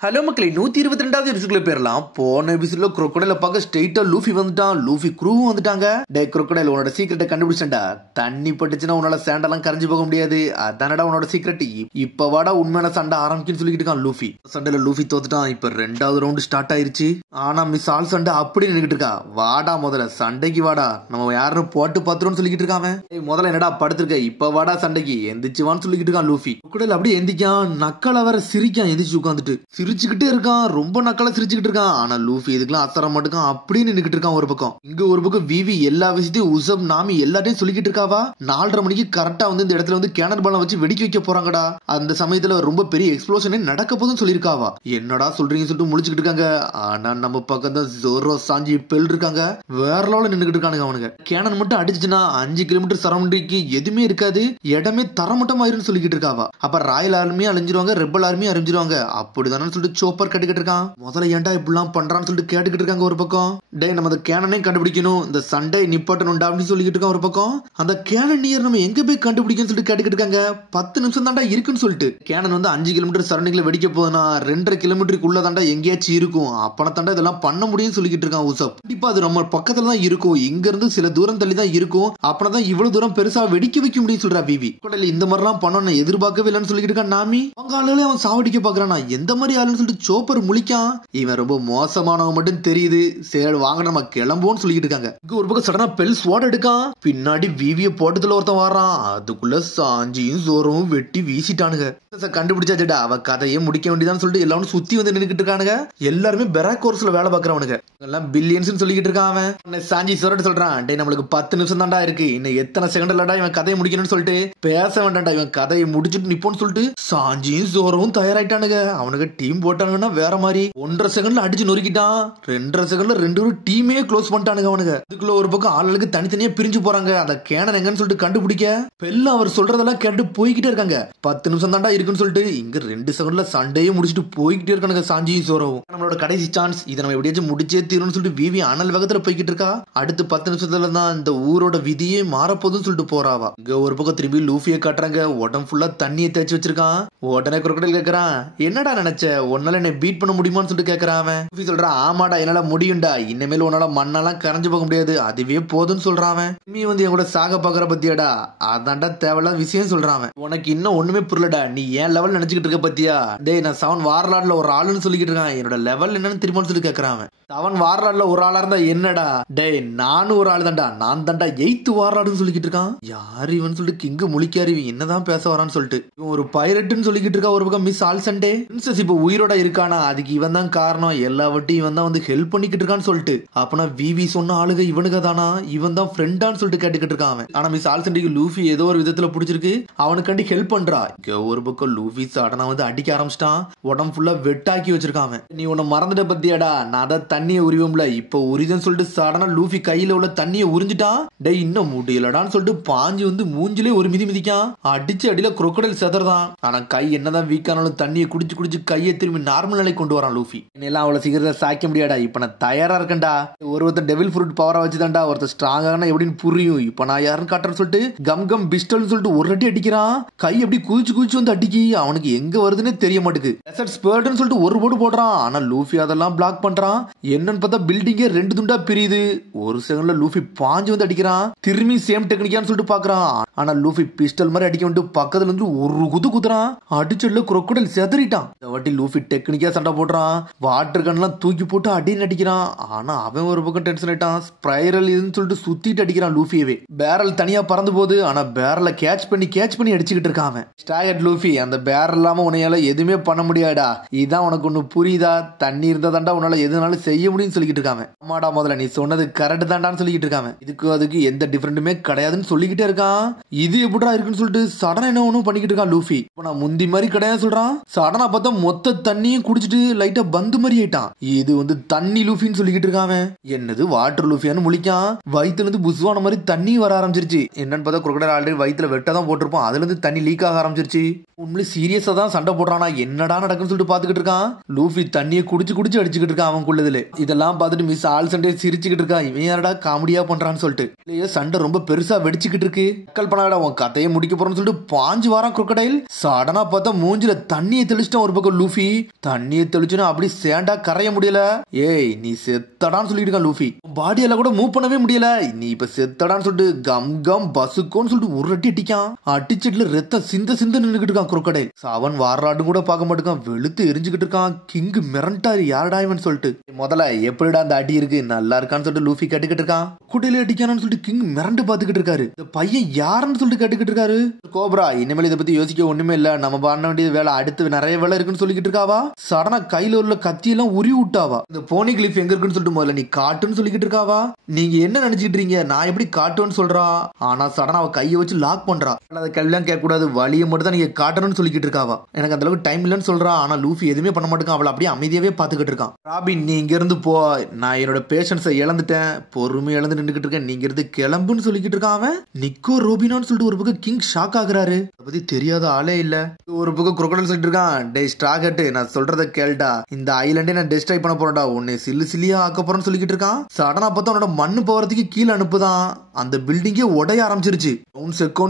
Hello மக்களே 122வது எபிசோட்ல பேரலாம். போன எபிசோட்ல crocodile பார்க்க ஸ்ட்ரைட்டா லூஃபி வந்துட்டான். லூஃபி க்ரூவும் வந்துட்டாங்க. டே crocodile உன்னோட சீக்ரெட்டை கண்டுபிடிச்சேன்டா. தண்ணி பட்டுச்சுன்னா உன்னால சேண்டெல்லாம் கரைஞ்சு போக முடியாது. அதானடா உன்னோட சீக்ரெட். இப்ப வாடா உண்மையான சண்டை ஆரம்பிக்குன்னு சொல்லிட்டு இருக்கான் லூஃபி. சண்டையில லூஃபி தோத்துட்டான். இப்ப 2வது ரவுண்ட் ஸ்டார்ட் ஆயிருச்சு. ஆனா மிஸ் ஆல் சண்டை அப்படி நின்னுட்டு இருக்கா. வாடா முதல்ல சண்டைக்கு வாடா, நம்ம யாரும் போட்டு பாத்துறோம்னு சொல்லிட்டு இருக்காம. முதல்ல என்னடா படுத்திருக்க, இப்ப வாடா சண்டைக்கு எந்திரிச்சுவான்னு சொல்லிட்டு இருக்கான் லூஃபி. crocodile அப்படியே எந்திரிக்கான். நக்கலா வர சிரிக்கான். எந்திரிச்சு உட்காந்துட்டு சிரிச்சுக்கிட்டே இருக்கான். ரொம்ப நக்கலா சிரிச்சுக்கிட்டு இருக்கான். ஆனா லூஃபி இதுக்கெல்லாம் அசர மாட்டுக்கான். அப்படின்னு நின்னுக்கிட்டு இருக்கான். ஒரு பக்கம் இங்க ஒரு பக்கம் விவி எல்லா விஷயத்தையும் உசப் நாமி எல்லாத்தையும் சொல்லிக்கிட்டு இருக்காவா. 4:30 மணிக்கு கரெக்டா வந்து இந்த இடத்துல வந்து கேனர் பாலம் வச்சு வெடிக்க வைக்க போறாங்கடா. அந்த சமயத்துல ரொம்ப பெரிய எக்ஸ்ப்ளோஷனே நடக்க போதும் சொல்லிருக்காவா. என்னடா சொல்றீங்கன்னு சொல்லிட்டு முழிச்சுக்கிட்டு இருக்காங்க. ஆனா நம்ம பக்கம் தான் ஜோரோ சாஞ்சி பெல் இருக்காங்க. வேற லெவல்ல நின்னுக்கிட்டு இருக்கானுங்க அவனுங்க. கேனர் மட்டும் அடிச்சுச்சுன்னா 5 கிலோமீட்டர் சரௌண்டிங்க்கு எதுவுமே இருக்காது, இடமே தரமட்டமாயிருன்னு சொல்லிக்கிட்டு இருக்காவா. அப்ப ராயல் ஆர்மியா அழிஞ்சிருவாங்க, ரெபல் ஆர்மியா அழிஞ்சிருவாங்க. அப்படிதானு சொல்லிட்டு சோப்பர் கட்டிக்கிட்டு இருக்கான். முதல்ல ஏன்டா இப்படிலாம் பண்றான்னு சொல்லிட்டு கேட்டுக்கிட்டு இருக்காங்க ஒரு பக்கம். டே நம்ம அந்த கேனனே கண்டுபிடிக்கணும், இந்த சண்டை நிப்பாட்டணும்டா அப்படின்னு சொல்லிக்கிட்டு இருக்கான் ஒரு பக்கம். அந்த கேனன் நியர் நம்ம எங்க போய் கண்டுபிடிக்கணும்னு சொல்லிட்டு கேட்டுக்கிட்டு இருக்காங்க. 10 நிமிஷம் தாண்டா இருக்குன்னு சொல்லிட்டு. கேனன் வந்து 5 கிலோமீட்டர் சரௌண்டிங்ல வெடிக்க போதுனா 2.5 கிலோமீட்டருக்குள்ள தாண்டா எங்கேயாச்சும் இருக்கும். அப்பனா தாண்டா இதெல்லாம் பண்ண முடியும்னு சொல்லிக்கிட்டு இருக்கான் உசப். கண்டிப்பா அது நம்ம பக்கத்துல தான் இருக்கும், இங்க இருந்து சில தூரம் தள்ளி தான் இருக்கும். அப்பனா தான் இவ்வளவு தூரம் பெருசா வெடிக்க வைக்க முடியும் சொல்றா விவி. இந்த மாதிரி எல்லாம் பண்ணணும் எதிர்பார்க்கவே இல்லைன்னு சொல்லிக்கிட்டு இருக்கான் நாமி. அவங்க ஆளுகளே அவன் சாவடிக்க பாக்குறானா. எந்த மாதிரி ஆளுன்னு சொல்லிட்டு சோப்பர் முழிக்கான். இவன் ரொம்ப மோசமானவன் மட்டும் தெரியுது. சரி வாங்க நம்ம கிளம்புவோம்னு சொல்லிட்டு இருக்காங்க. ஒரு பக்கம் சடனா பெல் ஸ்வாட் எடுக்கான். பின்னாடி விவிய போட்டதுல ஒருத்தன் வர்றான். அதுக்குள்ள சாஞ்சியும் ஜோரும் வெட்டி வீசிட்டானுங்க. கண்டுபிடிச்சாச்சடா, அவ கதையை முடிக்க வேண்டியதான்னு சொல்லிட்டு எல்லாரும் சுத்தி வந்து நின்னுக்கிட்டு இருக்கானுங்க. எல்லாருமே பெராக் கோர்ஸ்ல வேலை பாக்குறவனுங்க. எல்லாம் பில்லியன்ஸ் சொல்லிக்கிட்டு இருக்கான் அவன். சாஞ்சி சோரட்டு சொல்றான், டே நம்மளுக்கு 10 நிமிஷம் தாண்டா இருக்கு, இன்னும் எத்தனை செகண்ட் இல்லடா இவன் கதையை முடிக்கணும்னு சொல்லிட்டு பேச வேண்டாம்டா, இவன் கதையை முடிச்சுட்டு நிப்போன்னு சொல்லிட்டு சாஞ்சியும் ஜோரும் தயாராயிட்டானுங்க. அவனுக்கு டீம் போட்டானுங்கன்னா வேற மாதிரி 1.5 செகண்ட்ல அடிச்சு நொறுக்கிட்டான். 2.5 செகண்ட்ல 2 டீமே க்ளோஸ் பண்ணிட்டானுங்க அவனுங்க. இதுக்குள்ள ஒரு பக்கம் ஆளுக்கு தனித்தனியா பிரிஞ்சு போறாங்க. அந்த கேனன் எங்கன்னு சொல்லிட்டு கண்டுபிடிக்க பெல்ல அவர் சொல்றதெல்லாம் கேட்டு போய்கிட்டே இருக்காங்க. 10 நிமிஷம் தாண்டா இருக்குன்னு சொல்லிட்டு இங்க 2 செகண்ட்ல சண்டையே முடிச்சுட்டு போய்கிட்டே இருக்கானுங்க சாஞ்சியும் சோரவும். நம்மளோட கடைசி சான்ஸ், இதை நம்ம எப்படியாச்சும் முடிச்சே தீரும்னு சொல்லிட்டு விவி அனல் வேகத்துல போய்கிட்டு இருக்கா. அடுத்து 10 நிமிஷத்துல தான் இந்த ஊரோட விதியே மாறப்போதுன்னு சொல்லிட்டு போறாவா. இங்க ஒரு பக்கம் திரும்பி லூஃபியை காட்டுறாங்க. உடம்பு ஃபுல்லா தண்ணியை தேய்ச்சி வச்சிருக்கான். உடனே crocodile கேக்குறான், என்னடா நினைச்ச, உன்னால என்ன பீட் பண்ண முடியுமான்னு சொல்லிட்டு கேக்குறான் அவன். லூஃபி சொல்றான், ஆமாடா என்னால முடியும்டா, இனிமேல் உன்னால மண்ணெல்லாம் கரைஞ்சு போக முடியாது, அதுவே போதும்னு சொல்றான் அவன். நீ வந்து என் கூட சாக பாக்குற பத்தியாடா, அதான்டா தேவையில்லாத விஷயம் சொல்றான் அவன். உனக்கு இன்னும் ஒண்ணுமே புரியலடா, நீ ஏன் லெவல் நினைச்சுக்கிட்டு இருக்க பத்தியா. டேய் நான் 7 வார்லாட்ல ஒரு ஆளுன்னு சொல்லிக்கிட்டு இருக்கான். என்னோட லெவல் என்னன்னு திரும்ப சொல்லி கேக்குறான் அவன். 7 வார்லாட்ல ஒரு ஆளா இருந்தா என்னடா, டேய் நானும் ஒரு ஆள் தான்டா, நான் தான்டா 8th வார்லாடுன்னு சொல்லிக்கிட்டு இருக்கான். யார் இவன் சொல்லிட்டு கிங்கு முழிக்காரு. இவன் என்னதான் பேச வரான்னு சொல்லிட்டு இவன் ஒரு பைரட்னு சொல்லிக்கிட்டு இருக்கா. ஒரு பக்கம் மிஸ் ஆல் சண்டே பிரின்சஸ் இப்ப உயிரோட இருக்கானா, அதுக்கு இவன் தான் காரணம், எல்லாவட்டையும் இவன் தான் வந்து ஹெல்ப் பண்ணிக்கிட்டு இருக்கான்னு சொல்லிட்டு. அப்பனா விவி சொன்ன ஆளுக இவனுக்கு தானா, இவன் தான் ஃப்ரெண்டான்னு சொல்லிட்டு கேட்டுக்கிட்டு இருக்கான் அவன். ஆனா மிஸ் ஆல் சண்டேக்கு லூஃபி ஏதோ ஒரு விதத்துல பிடிச்சிருக்கு, அவனுக்காண்டி ஹெல்ப் பண்றா. ஒரு பக்கம் லூஃபி சடனா வந்து அடிக்க ஆரம்பிச்சிட்டான். உடம்பு ஃபுல்லா வெட்டாக்கி வச்சிருக்கான் அவன். நீ உன்னை மறந்துட்ட பத்தியாடா, நான் தான் தண்ணியை உரிவோம்ல, இப்ப உரிதுன்னு சொல்லிட்டு சடனா லூஃபி கையில உள்ள தண்ணியை உறிஞ்சிட்டான். டேய் இன்னும் முடியலடான்னு சொல்லிட்டு பாஞ்சு வந்து மூஞ்சிலே ஒரு மிதி மிதிக்கான். அடிச்சு அடியில crocodile செதறதான். ஆனா கை என்னதான் வீக்கானாலும் தண்ணியை குடிச்சு குடிச்சு கையை திரும்பி நார்மல் நிலை கொண்டு வரான் லூஃபி. எல்லாம் அவ்வளவு சீக்கிரத்தை சாய்க்க முடியாடா, இப்ப நான் தயாரா இருக்கேன்டா. ஒருத்தர் டெவில் ஃப்ரூட் பவரா வச்சுதான்டா, ஒருத்தர் ஸ்ட்ராங்கான எப்படின்னு புரியும். இப்ப நான் யாருன்னு காட்டுறேன்னு சொல்லிட்டு கம் கம் பிஸ்டல்னு சொல்லிட்டு ஒரு அடி அடிக்கிறான். கை எப்படி குதிச்சு குதிச்சு வந்து அடிக்கி அவனுக்கு எங்க வருதுன்னே தெரிய மாட்டுக்கு. ஸ்பர்ட்னு சொல்லிட்டு ஒரு போடு போடுறான். ஆனா லூஃபி அதெல்லாம் பிளாக் பண்றான். என்னன்னு பார்த்தா பில்டிங்கே 2 துண்டா பிரியுது. ஒரு செகண்ட்ல லூஃபி பாஞ்சு வந்து அடிக்கிறான். திரும்பி சேம் டெக்னிக்கான்னு சொல்லிட்டு பாக்குறான். ஆனா லூஃபி பிஸ்டல் மாதிரி அடிக்க வந்து பக்கத்துல இருந்து ஒரு குது குதுறான். அடிச்சதுல crocodile செதறிட்டான். இந்த வாட்டி லூஃபி டெக்னிக்கா சண்டை போடுறான். வாட்டர் கன்லாம் தூக்கி போட்டு அடின்னு அடிக்கிறான். ஆனா அவன் ஒரு பக்கம் டென்ஷன் ஆயிட்டான். ஸ்பைரல் இதுன்னு சொல்லிட்டு சுத்திட்டு அடிக்கிறான் லூஃபியவே. பேரல் தனியா பறந்து போகுது. ஆனா பேரல கேட்ச் பண்ணி அடிச்சுக்கிட்டு இருக்கான் அவன். ஸ்டாகட் லூஃபி, அந்த பேரல் இல்லாம உன்னையால எதுவுமே பண்ண முடியாடா, இதான் உனக்கு ஒண்ணு புரியுதா, தண்ணி இருந்தா தாண்டா உன்னால எதுனாலும் செய்ய முடியும்னு சொல்லிக்கிட்டு இருக்காங்க. ஆமாடா முதல்ல நீ சொன்னது கரெக்ட் தாண்டான்னு சொல்லிக்கிட்டு இருக்காங்க. அதுக்கு எந்த டிஃபரெண்ட்டுமே கிடையாதுன்னு சொல்லிக்கிட்டே இருக்கான். இது எப்படிடா இருக்குன்னு சொல்லிட்டு சடனா என்ன ஒண்ணும் பண்ணிக்கிட்டு இருக்கான் லூஃபி. இப்ப நான் முந்தி மாதிரி கிடையாது சொல்றான். சடனா பார்த்தா மொத்த தண்ணியும் குடிச்சிட்டு லைட்டா பந்து மாதிரி ஆயிட்டான். இது வந்து தண்ணி லூஃபின்னு சொல்லிக்கிட்டு இருக்கான். என்னது வாட்டர் லூஃபியான்னு முழிக்கான். வயிற்றுல இருந்து புஸ்வான மாதிரி தண்ணி வர ஆரம்பிச்சிருச்சு. என்னன்னு பார்த்தா crocodile ஆல்ரெடி வயிற்றுல வெட்டதான் போட்டிருப்பான், அதுல இருந்து தண்ணி லீக் ஆக ஆரம்பிச்சிருச்சு. உண்மையிலே சீரியஸா தான் சண்டை போடுறானா, என்னடா நடக்குன்னு சொல்லிட்டு பாத்துக்கிட்டு இருக்கான். லூஃபி தண்ணியை குடிச்சு குடிச்சு அடிச்சுக்கிட்டு இருக்கான் அவனுக்குள்ளதுல. இதெல்லாம் பார்த்துட்டு மிஸ் ஆல் சண்டே சிரிச்சுக்கிட்டு இருக்கா. இவன் யாரடா காமெடியா பண்றான்னு சொல்லிட்டு. இல்லையே சண்டை ரொம்ப பெருசா வெடிச்சுக்கிட்டு இருக்கு. மக்கள் பண்ணாடா உன் கதையை முடிக்க போறோம்னு சொல்லிட்டு பாஞ்சு வாரம் குரோக்கடைல். சடனா பார்த்தா மூஞ்சில தண்ணியை தெளிச்சிட்டான் ஒரு பக்கம் லூஃபி. தண்ணியை தெளிச்சுன்னா அப்படி சேண்டா கரைய முடியல. ஏய் நீ செத்தடான்னு சொல்லிட்டு இருக்கான் லூஃபி. பாடியெல்லாம் கூட மூவ் பண்ணவே முடியல. நீ இப்ப செத்தடான்னு சொல்லிட்டு கம் கம் பசுக்கோன்னு சொல்லிட்டு ஒரு அட்டி அடிக்கான். அடிச்சிட்டுல ரத்தம் சிந்த சிந்த நின்னுகிட்டு இருக்கான் குரோக்கடைல். அவன் வாராட்டு கூட பார்க்க மாட்டேங்கான். வெளுத்து எரிஞ்சுக்கிட்டு இருக்கான். கிங் மிரண்டாரு யாரடா இவன் சொல்லிட்டு. முதல்ல எப்படிடா அந்த அடி இருக்கு நல்லா இருக்கான்னு சொல்லிட்டு லூஃபி கேட்டுக்கிட்டு இருக்கான். குட்டையில அடிக்கானு சொல்லிட்டு கிங் மிரண்டு பாத்துக்கிட்டு இருக்காரு. இந்த பையன் யாருன்னு சொல்லிட்டு கேட்டுக்கிட்டு இருக்காரு. கோப்ரா இனிமேல் இதை பத்தி யோசிக்க ஒண்ணுமே இல்ல, நம்ம பண்ண வேண்டியது வேலை அடுத்து நிறைய வேலை இருக்குன்னு சொல்லிக்கிட்டு இருக்காவா. சடனா கையில உள்ள கத்தியெல்லாம் உரி விட்டாவா. இந்த போனி கிளிஃப் எங்க இருக்குன்னு சொல்லிட்டு முதல்ல நீ காட்டுன்னு சொல்லிக்கிட்டு இருக்காவா. நீங்க என்ன நினைச்சிட்டு இருக்கீங்க நான் எப்படி காட்டுவேன்னு சொல்றா. ஆனா சடனா அவ கையை வச்சு லாக் பண்றா. அதை கல்யாணம் கேட்க கூடாது வழியை மட்டும் தான் நீங்க காட்டணும்னு சொல்லிக்கிட்டு இருக்காவா. எனக்கு அந்த அளவுக்கு டைம் இல்லைன்னு சொல்றா. ஆனா லூஃபி எதுவுமே பண்ண மாட்டேங்க. அவளை அப்படியே அமைதியாவே பாத்துக்கிட்டு இருக்கான். ராபின் நீ இங்க இருந்து போ, நான் என்னோட பேஷன்ஸை இழந்துட்டேன், பொறுமை இழந்து நின்றுகிட்டு இருக்கேன், நீங்க இருந்து கிளம்புன்னு சொல்லிக்கிட்டு இருக்கான் அவன். நிக்கோ ரோபினான்னு சொல்லிட்டு ஒரு பக்கம் கிங் ஷாக் ஆகுறாரு. அதை பத்தி தெரியாத ஆளே இல்ல. ஒரு பக்கம் குரோக்கடைல் சொல்லிட்டு இருக்கான். டே ஸ்ட்ராகட் நான் சொல்றத கேள்டா, இந்த ஐலண்டே நான் டெஸ்ட்ராய் பண்ண போறேன்டா, உன்னை சில்லு சில்லியா ஆக்க போறேன்னு சொல்லிக்கிட்டு இருக்கான். சடனா பார்த்தா அவனோட மண்ணு போறதுக்கு கீழே அனுப்புதான். அந்த பில்டிங்கே உடைய ஆரம்பிச்சிருச்சு.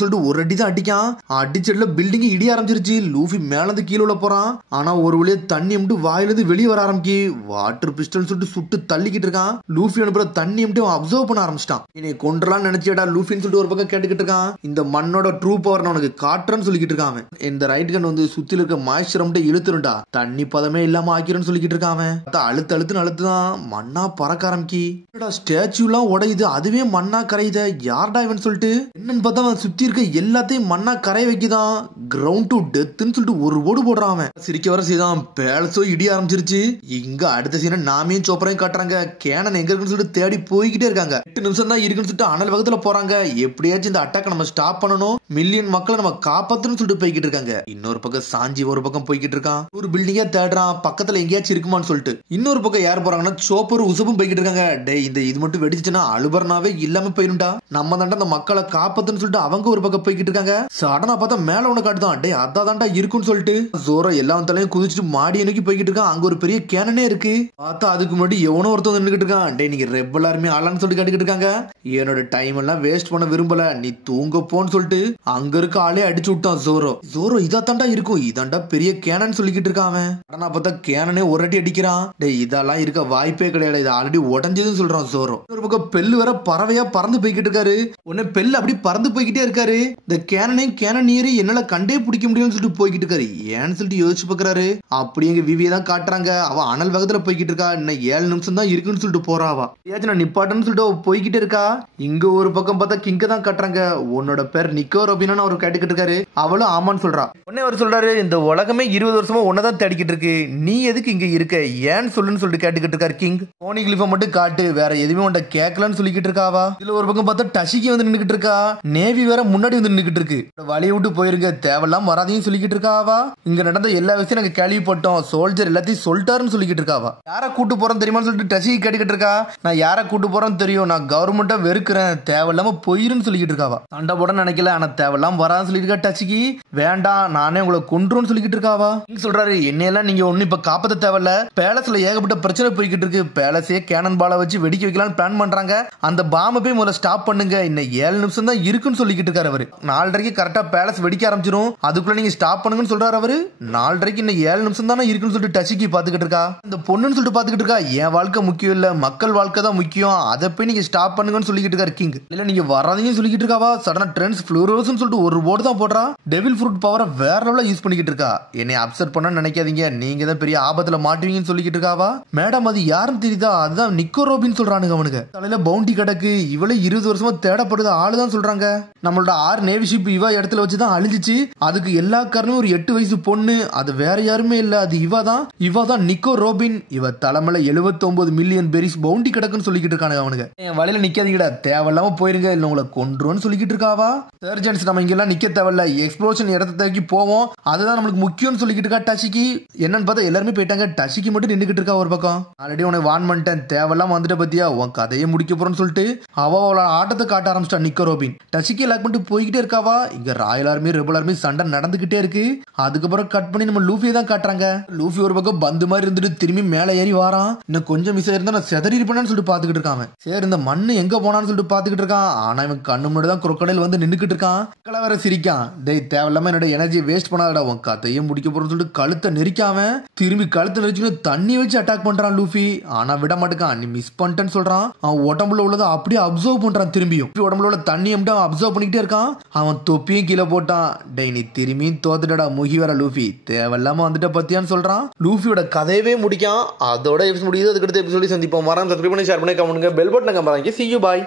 சொல்லிட்டு ஒரு அடி தான் அடிக்கான். அடிச்சதுல பில்டிங் இடிய ஆரம்பிச்சிருச்சு. லூஃபி மேலந்து கீழே உள்ள போறான். ஆனா ஒரு வழியா தண்ணி மட்டும் வாயிலிருந்து வெளியே வர ஆரம்பிக்கி. வாட்டர் பிஸ்டல் சொல்லிட்டு சுட்டு தள்ளிக்கிட்டு இருக்கான். லூஃபி அனுப்புற தண்ணி மட்டும் அப்சர்வ் பண்ண ஆரம்பிச்சிட்டான். என்னை கொன்றலாம் நினைச்சேடா லூஃபின்னு சொல்லிட்டு ஒரு பக்கம் கேட்டுக்கிட்டு இருக்கான். இந்த மண்ணோட ட்ரூ பவர் உனக்கு காட்டுறன்னு சொல்லிக்கிட்டு இருக்கான். இந்த ரைட் கன் வந்து சுத்தில இருக்க மாய்ஸ்சர் மட்டும் இழுத்துருண்டா, தண்ணி பதமே இல்லாம ஆக்கிறன்னு சொல்லிக்கிட்டு இருக்கான். அழுத்து அழுத்துன்னு அழுத்துதான் மண்ணா பறக்க ஆரம்பிக்கி. ஸ்டாச்சு எல்லாம் உடையுது, அதுவே மண்ணா கரையுத. யார்டா இவன் சொல்லிட்டு என்னன்னு பார்த்தா அவன் சுத்தி இருக்க எல்லாத்தையும் மண்ணா கரைய வைக்குதான். கிரவுண்ட் டு டெத்ன்னு சொல்லிட்டு ஒரு ஓடு போடுறான். அவன் சிரிக்க வர செய்தான். பேலஸோ இடிய ஆரம்பிச்சிருச்சு. இங்க அடுத்த சீனை நாமையும் சோப்பரையும் காட்டுறாங்க. கேனன் எங்க இருக்குன்னு சொல்லிட்டு தேடி போய்கிட்டே இருக்காங்க. 8 நிமிஷம் தான் இருக்குன்னு சொல்லிட்டு அனல் வகத்துல போறாங்க. எப்படியாச்சும் இந்த அட்டாக் நம்ம ஸ்டாப் பண்ணணும், மில்லியன் மக்களை நம்ம காப்பாத்தணும்னு சொல்லிட்டு போய்கிட்டு இருக்காங்க. இன்னொரு பக்கம் சாஞ்சி ஒரு பக்கம் போய்கிட்டு இருக்கான். ஒரு பில்டிங்கா தேடுறான் பக்கத்துல எங்கேயாச்சும் இருக்குமான்னு சொல்லிட்டு. இன்னொரு பக்கம் யார் போறாங்கன்னா சோப்பர் உசப்பும் போய்கிட்டு இருக்காங்க. டே இந்த இது மட்டும் வெடிச்சுன்னா அலுபர்னாவே இல்லாம போயிருண்டா, நம்ம தாண்டா அந்த மக்களை காப்பாத்துன்னு சொல்லிட்டு அவங்க ஒரு பக்கம் போய்கிட்டு இருக்காங்க. சடனா பார்த்தா மேல ஒண்ணு காட்டுதான். டே அதான்டா இருக்குன்னு சொல்லிட்டு ஜோரோ எல்லா தலையும் குதிச்சுட்டு மாடி நோக்கி போய்கிட்டு இருக்கான். அங்க ஒரு பெரிய கேனனே இருக்கு. பார்த்தா அதுக்கு முன்னாடி எவனோ ஒருத்தன் நின்னுகிட்டு இருக்கான். டே நீங்க ரெபல் ஆர்மி ஆளான்னு சொல்லிட்டு கேட்டுக்கிட்டு இருக்காங்க. என்னோட டைம் எல்லாம் வேஸ்ட் பண்ண விரும்பல, நீ தூங்க போன்னு சொல்லிட்டு அங்க இருக்க ஆளே அடிச்சு விட்டான் ஜோரோ. ஜோரோ இதாத்தாண்டா இருக்கும், இதாண்டா பெரிய கேனன் சொல்லிக்கிட்டு இருக்கான். ஆனா பார்த்தா கேனனே ஒரு அடி அடிக்கிறான். டே இதெல்லாம் இருக்க வாய்ப்பே கிடையாது, இது ஆல்ரெடி உடஞ்சதுன்னு சொல்றான் ஜோரோ. ஒரு பக்கம் பெல்லு வேற பறவையா பறந்து போய்கிட்டு இருக்காரு. உடனே பெல்லு அப்படி பறந்து போய்கிட்டே இருக்காரு. இந்த கேனனியரை என்னால கண்டே பிடிக்க முடியும்னு சொல்லிட்டு போய்கிட்டு இருக்காரு. ஏன்னு சொல்லிட்டு யோசிச்சு பாக்குறாரு. அப்படி எங்க விவியை தான் காட்டுறாங்க. அவ அனல் வேகத்துல போய்கிட்டு இருக்கா. இன்னும் 7 நிமிஷம் தான் இருக்குன்னு சொல்லிட்டு போறாவா. ஏதாச்சும் நான் நிப்பாட்டன்னு சொல்லிட்டு போய்கிட்டே இருக்கா. இங்க ஒரு பக்கம் பார்த்தா கிங்க தான் காட்டுறாங்க. உன்னோட பேர் நிக்கோ ரோபினான்னு அவர் கேட்டுக்கிட்டு இருக்காரு. அவளும் ஆமான்னு சொல்றா. உடனே அவர் சொல்றாரு, இந்த உலகமே 20 வருஷமா ஒன்னதான் தேடிக்கிட்டு இருக்கு, நீ எதுக்கு இங்க இருக்க ஏன்னு சொல்லுன்னு சொல்லிட்டு கேட்டுக்கிட்டு இருக்காரு கிங். போனி கிளிஃபை மட்டும் காட்டு, வேற எதுவுமே உன்ட கேட்கலன்னு சொல்லிக்கிட்டு இருக்காவா. இதுல ஒரு பக்கம் பார்த்தா டஷிகி வந்து நின்னுக்கிட்டு இருக்கா. நேவி வேற முன்னாடி வந்து நின்னுக்கிட்டு இருக்கு. வழியை விட்டு போயிருங்க, தேவையெல்லாம் வராதையும் சொல்லிக்கிட்டு இருக்காவா. இங்க நடந்த எல்லா விஷயம் நாங்க கேள்விப்பட்டோம், சோல்ஜர் எல்லாத்தையும் சொல்லிட்டாருன்னு சொல்லிக்கிட்டு இருக்காவா. யார கூட்டு போறோம் தெரியுமான்னு சொல்லிட்டு டஷிகி கேட்டுக்கிட்டு இருக்கா. நான் யார கூட்டு போறோம்னு தெரியும், நான் கவர்மெண்ட்டா வெறுக்கிறேன், தேவையில்லாம போயிருன்னு சொல்லிக்கிட்டு இருக்காவா. சண்டை போட நினைக்கல, ஆனா தேவையில்லாம வரான்னு சொல்லிட்டு இருக்கா டஷிகி. வேண்டாம் நானே உங்களை கொன்றுன்னு சொல்லிக்கிட்டு இருக்காவா. சொல்றாரு என்னையெல்லாம் நீங்க ஒண்ணு இப்ப காப்பாத்த தேவையில்ல, பேலஸ்ல ஏகப்பட்ட பிரச்சனை போய்கிட்டு இருக்கு, பேலஸே கேனன் பால வச்சு வெடிக்க வைக்கலாம்னு பிளான் பண்றாங்க, அந்த பாம்பை போய் முதல்ல ஸ்டாப் பண்ணுங்க, இன்னும் 7 நிமிஷம் தான் இருக்குன்னு சொல்லிக்கிட்டு இருக்காரு அவரு. 4:30 கரெக்டா பேலஸ் வெடிக்க ஆரம்பிச்சிரும், அதுக்குள்ள நீங்க ஸ்டாப் பண்ணுங்கன்னு சொல்றாரு அவரு. 4:30 இன்னும் 7 நிமிஷம் தானே இருக்குன்னு சொல்லிட்டு டஷிகி பாத்துக்கிட்டு இருக்கா. இந்த பொண்ணுன்னு சொல்லிட்டு பாத்துக்கிட்டு இருக்கா. என் வாழ்க்கை முக்கியம் இல்ல, மக்கள் வாழ்க்கை தான் முக்கியம், அதை போய் நீங்க ஸ்டாப் பண்ணுங்கன்னு சொல்லிக்கிட்டு இருக்காரு கிங். இல்ல நீங்க வராதீங்கன்னு சொல்லிக்கிட்டு இருக்காவா. சடனா ட்ரெண்ட்ஸ் ஃப்ளோரோஸ்னு சொல்லிட்டு ஒரு போர்டு தான் போடுறா. டெவில் ஃப்ரூட் பவரை வேற லெவல்ல யூஸ் பண்ணிக்கிட்டு இருக்கா. என்னை அப்செட் பண்ண நினைக்காதீங்க, நீங்க தான் பெரிய ஆபத்துல மாட்டுவீங்கன்னு சொல்லிக்கிட்டு இருக்காவா. மேடம் அது யாருன்னு தெரியுதா, அதுதான் நிக்கோ ரோபின் சொல்றானுங்க. அவனுக்கு தலையில பவுண்டி கிடக்கு, இவளே 20 வருஷமா தேடப்படுது ஆளுதான் சொல்றாங்க. நம்மளோட 6 நேவி ஷிப் இவ இடத்துல வச்சுதான் அழிஞ்சிச்சு, அதுக்கு எல்லா காரணமும் ஒரு 8 வயசு பொண்ணு, அது வேற யாருமே இல்ல, அது இவதான் நிக்கோ ரோபின். இவ தலைமையில 79 மில்லியன் பெரிஸ் பவுண்டி கிடக்குன்னு சொல்லிக்கிட்டு இருக்கானுங்க அவனுக்கு. என் வழியில நிக்காதீங்கடா, தேவையில்லாம போயிருங்க, இல்ல உங்களை கொன்றுன்னு சொல்லிக்கிட்டு இருக்காவா. சர்ஜன்ஸ் நம்ம இங்க எல்லாம் நிக்க தேவையில்ல, எக்ஸ்ப்ளோஷன் இடத்தை தேக்கி போவோம், அதுதான் நம்மளுக்கு முக்கியம்னு சொல்லிக்கிட்டு இருக்கா டஷிகி. என்னன்னு பார்த்தா எல்லாருமே போயிட்டாங்க, டஷிகி மட்டும் நின்னுக்கிட்டு இருக்கா ஒரு பக்கம். ஆல்ரெடி உனக்கு வான் பண்ணிட்டேன், தேவையில்லாம வந்துட்ட பத்தியா, உன் கதையை முடிக்க போறேன்னு சொல்லிட்டு அவளோட அவளோட ஆட்டத்தை காட்ட ஆரம்பிச்சிட்டா நிக்கோ ரோபின். டச்சிக்கே லாக் பண்ணிட்டு போய்கிட்டே இருக்காவா. இங்க ராயல் ஆர்மி ரெபல் ஆர்மி சண்டை நடந்துகிட்டே இருக்கு. அதுக்கப்புறம் கட் பண்ணி நம்ம லூஃபியை தான் காட்டுறாங்க. லூஃபி ஒரு பக்கம் பந்து மாதிரி இருந்துட்டு திரும்பி மேல ஏறி வாரான். இன்னும் கொஞ்சம் மிஸ் ஆயிருந்தா நான் செதறி இருப்பேன்னு சொல்லிட்டு பாத்துக்கிட்டு இருக்காங்க. சரி இந்த மண்ணு எங்க போனான்னு சொல்லிட்டு பாத்துக்கிட்டு இருக்கான். ஆனா இவன் கண்ணு முன்னாடி தான் crocodile வந்து நின்னுக்கிட்டு இருக்கான். வேற சிரிக்கான். டேய் தேவையில்லாம என்னோட எனர்ஜி வேஸ்ட் பண்ணாதடா, உன் கதையும் முடிக்க போறேன்னு சொல்லிட்டு கழுத்தை நெரிக்காம திரும்பி கழுத்தை நெரிச்சு தண்ணி வச்சு அட்டாக் பண்றான் லூஃபி. ஆனா விட மாட்டேக்கான். நீ மிஸ் பண்ணிட்டேன்னு சொல்றான். அவன் உடம்புல உள்ளதை அப்படியே அப்சர்வ் பண்றான். திரும்பியும் உடம்புல உள்ள தண்ணி அவன் அப்சர்வ் பண்ணிக்கிட்டே இருக்கான். அவன் தொப்பியும் கீழே போட்டான். டேய் நீ திரும்பியும் தோத்துட்டடா முகி வர லூஃபி, தேவையில்லாம வந்துட்ட பத்தியான்னு சொல்றான். லூஃபியோட கதையவே முடிக்கான். அதோட எபிசோட் முடியுது. அதுக்கடுத்த எபிசோட சந்திப்போம். மறக்காம சப்ஸ்கிரைப் பண்ணி ஷேர் பண்ணி கமெண்ட் பண்ணுங்க. பெல் பட்டனை கம்பறாங்க. See you bye.